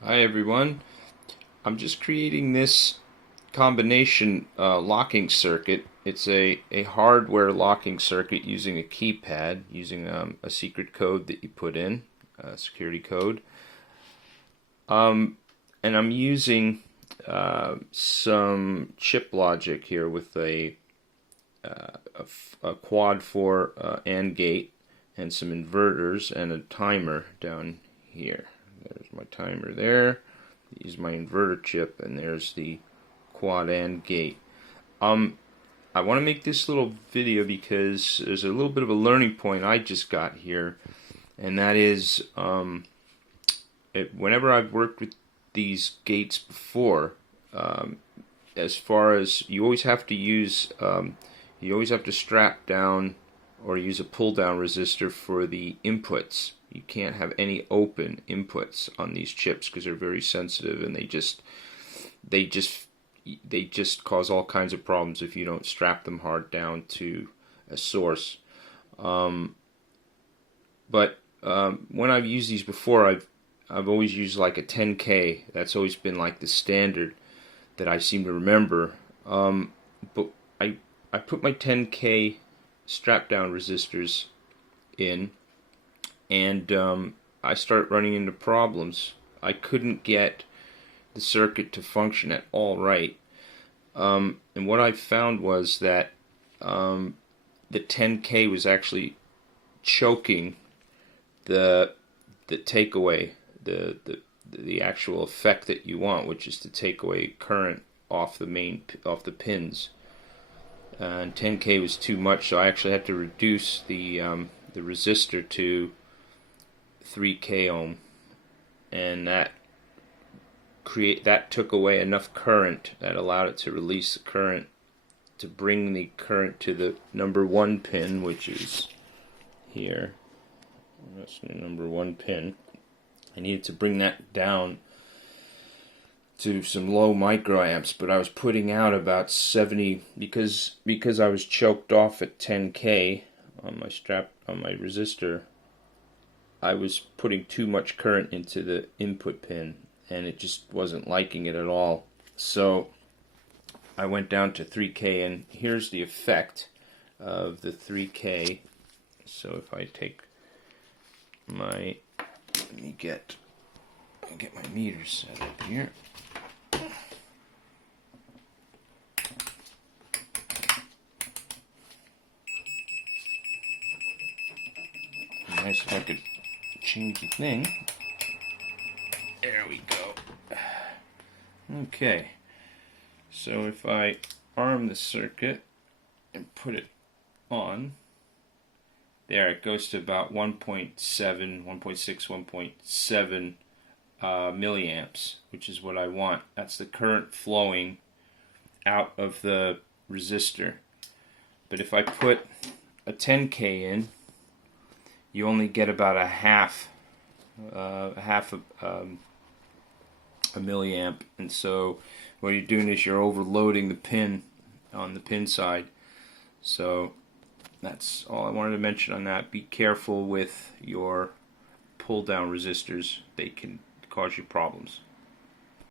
Hi everyone. I'm just creating this combination locking circuit. It's a hardware locking circuit using a keypad, using a secret code that you put in, a security code. And I'm using some chip logic here with a quad 4 AND gate and some inverters and a timer down here. There's my timer there. Use my inverter chip, and there's the quad AND gate. I want to make this little video because there's a little bit of a learning point I just got here, and that is whenever I've worked with these gates before, as far as you always have to use, you always have to strap down or use a pull down resistor for the inputs. You can't have any open inputs on these chips because they're very sensitive, and they just cause all kinds of problems if you don't strap them hard down to a source. But when I've used these before, I've always used like a 10K. That's always been like the standard that I seem to remember. But I put my 10K strap down resistors in, and I start running into problems. I couldn't get the circuit to function at all right. And what I found was that the 10K was actually choking the takeaway, the actual effect that you want, which is to take away current off the pins. And 10K was too much, so I actually had to reduce the resistor to 3K ohm, and that took away enough current that allowed it to release the current to bring the current to the number 1 pin, which is here. That's the number 1 pin. I needed to bring that down to some low microamps, but I was putting out about 70 because I was choked off at 10K on my resistor. I was putting too much current into the input pin, and it just wasn't liking it at all. So I went down to 3K, and here's the effect of the 3K. So if I take let me get my meter set up here. Nice if I could change the thing. There we go. Okay, so if I arm the circuit and put it on, there it goes to about 1.7, 1.6, 1.7 milliamps, which is what I want. That's the current flowing out of the resistor. But if I put a 10K in, you only get about a half a milliamp, and so what you're doing is you're overloading the pin on the pin side. So that's all I wanted to mention on that. Be careful with your pull down resistors. They can cause you problems.